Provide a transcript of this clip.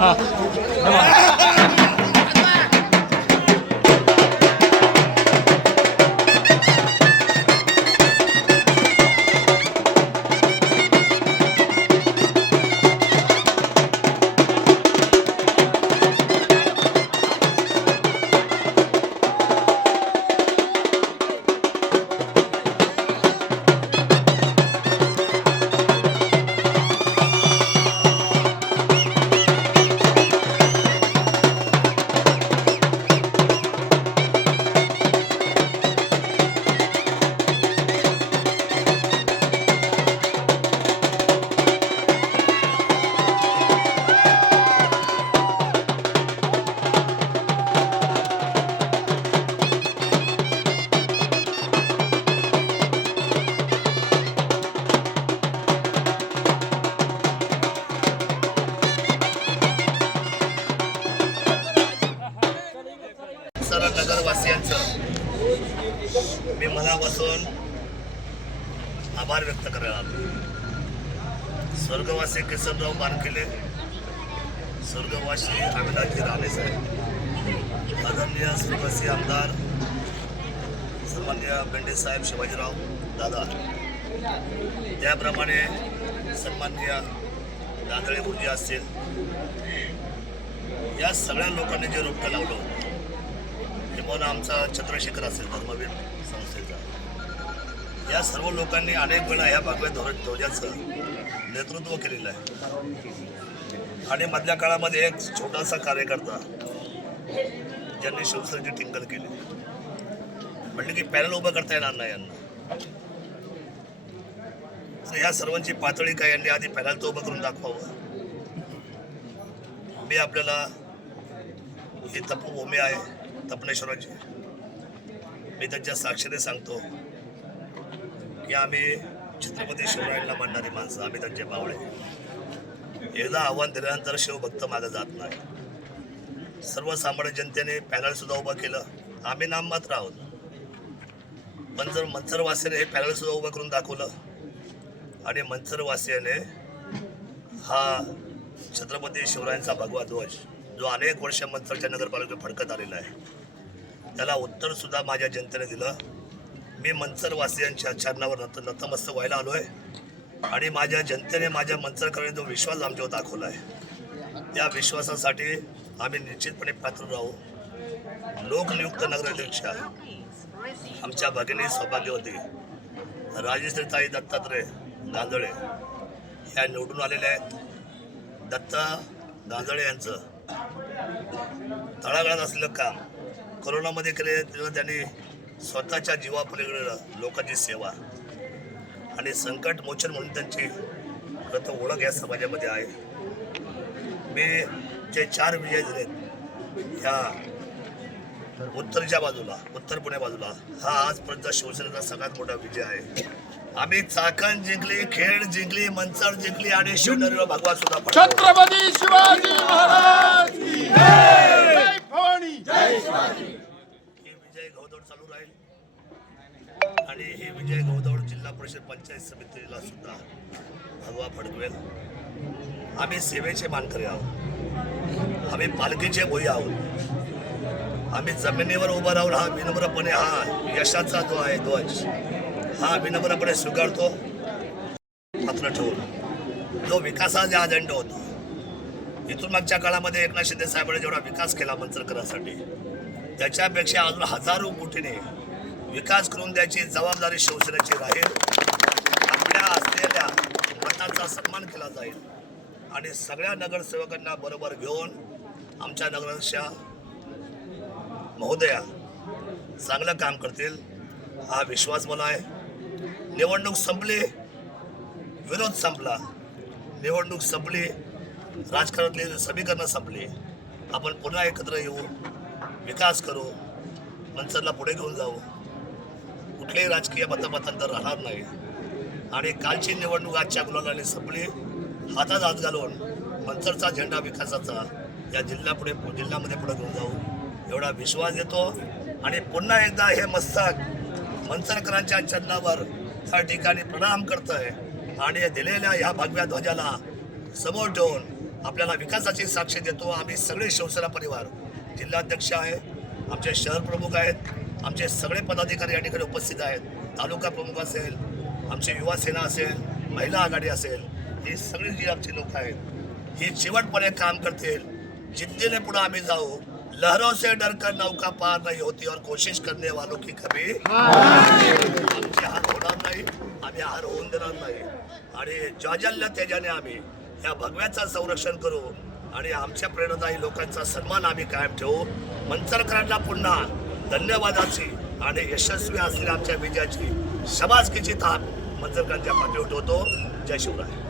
啊。सर्व नगरवासियांचं मी मनापासून आभार व्यक्त करायला आलो. स्वर्गवासी किसनराव बानकिले स्वर्गवासी अविनाशजी राणे साहेब आदरणीय स्वर्गवासी आमदार सन्मान्य बेंडे साहेब शिवाजीराव दादा त्याप्रमाणे सन्मान्य दादळे गुरुजी असतील या सगळ्या लोकांनी जे रोपटं लावलं पण आमचा चंद्रशेखर असेल धर्मवीर संस्थेचा. या सर्व लोकांनी अनेक वेळा ह्या भगव्या धोरण ध्वजाचं नेतृत्व केलेलं आहे. आणि मधल्या काळामध्ये एक छोटासा कार्यकर्ता ज्यांनी शिवसेनेची टिंगल केली. म्हणले की पॅनल उभं करता येणार नाही यांना. तर ह्या सर्वांची पातळी काय यांनी आधी पॅनल तो उभं करून दाखवावं. मी आपल्याला ही तपभूमी आहे. तपनेश्वराची. मी त्यांच्या साक्षीने सांगतो की आम्ही छत्रपती शिवरायांना मानणारी माणसं आम्ही त्यांचे बावळे. एकदा आव्हान दिल्यानंतर शिवभक्त मागं जात नाही. सर्वसामान्य जनतेने पॅनलसुद्धा उभं केलं. आम्ही नाममात्र आहोत. पण जर मंचरवासियाने हे पॅनलसुद्धा उभं करून दाखवलं आणि मंचरवासियाने हा छत्रपती शिवरायांचा भगवा ध्वज जो अनेक वर्ष मंचरच्या नगरपालिकेत फडकत आलेला आहे त्याला उत्तरसुद्धा माझ्या जनतेने दिलं. मी मंचरवासियांच्या चरणावर नत नतमस्तक व्हायला आलो आहे. आणि माझ्या जनतेने माझ्या मंचरकडे जो विश्वास आमच्यावर दाखवला आहे त्या विश्वासासाठी आम्ही निश्चितपणे पात्र राहू. लोकनियुक्त नगराध्यक्ष आमच्या भगिनी सौभाग्यवती राजेश्रीताई दत्तात्रय गांजळे ह्या निवडून आलेल्या आहेत. दत्ता गांजळे यांचं तळागाळात असलेलं काम करोनामध्ये केले तेव्हा त्यांनी स्वतःच्या जीवापलीकडे लोकांची सेवा आणि संकट मोचन म्हणून त्यांची प्रथम ओळख या समाजामध्ये आहे. मी जे चार विजय दिलेत ह्या उत्तरच्या बाजूला उत्तर पुणे बाजूला हा आजपर्यंत शिवसेनेचा सगळ्यात मोठा विजय आहे. आम्ही चाकण जिंकली खेड जिंकली मंचर जिंकली आणि शिवनेरीवर भगवा सुद्धा छत्रपती शिवाजी महाराज की जय भवानी ही विजय घोदौड चालू राहील. आणि ही विजय घोदौड जिल्हा परिषद पंचायत समितीला सुद्धा भगवा फडकवेल. आम्ही सेवेचे मानकरी आहोत. आम्ही पालखीचे भोई आहोत. आम्ही जमिनीवर उभा राहून हा विनम्रपणे हा यशाचा जो आहे ध्वज हा विनम्रपणे स्वीकारतो. मात्र ठेवून जो विकासाचा अजेंडा होता इथून मागच्या काळामध्ये एकनाथ शिंदे साहेबांनी जेवढा विकास केला मंचरकरासाठी त्याच्यापेक्षा अजून हजारो कोटीने विकास करून द्यायची जबाबदारी शिवसेनेची राहील. आपल्या असलेल्या मताचा सन्मान केला जाईल. आणि सगळ्या नगरसेवकांना बरोबर घेऊन आमच्या नगरांच्या महोदया चांगलं काम करतील हा विश्वास मला आहे. निवडणूक संपली विरोध संपला. निवडणूक संपली राजकारणातले समीकरणं संपली आपण पुन्हा एकत्र येऊ विकास करू मनसरला पुढे घेऊन जाऊ. कुठलेही राजकीय मतमतांतर राहणार नाही. आणि कालची निवडणूक आजच्या गुलालाने संपली हातात हात घालून मनसरचा झेंडा विकासाचा या जिल्ह्यापुढे जिल्ह्यामध्ये पुढे घेऊन जाऊ एवढा विश्वास देतो आणि पुन्हा एकदा हे मस्तक मनसरकरांच्या चरणावर त्या ठिकाणी प्रणाम करतोय. आणि दिलेल्या ह्या भगव्या ध्वजाला समोर ठेवून आपल्याला विकासाची साक्ष देतो. आम्ही सगळे शिवसेना परिवार जिल्हाध्यक्ष आहे आमचे शहर प्रमुख आहेत आमचे सगळे पदाधिकारी या ठिकाणी उपस्थित आहेत. तालुका प्रमुख असेल आमची युवा सेना असेल महिला आघाडी असेल ही सगळी जी आमची लोक आहेत ही शेवटपणे काम करतील. जिद्दीने पुढे आम्ही जाऊ. लहरों से डरकर नौका पार नहीं होती और कोशिश करने वालों की कभी आमची हार होणार नाही आम्ही हार होऊन देणार नाही. आणि ज्या तेजाने आम्ही या भगव्याचं संरक्षण करू आणि आमच्या प्रेरणादायी लोकांचा सन्मान आम्ही कायम ठेवू. मंचरकरांना पुन्हा धन्यवादाची आणि यशस्वी असलेल्या आमच्या विजयाची शबासकीची थाप मंचरकरांच्या पाठी उठवतो जय शिवराय.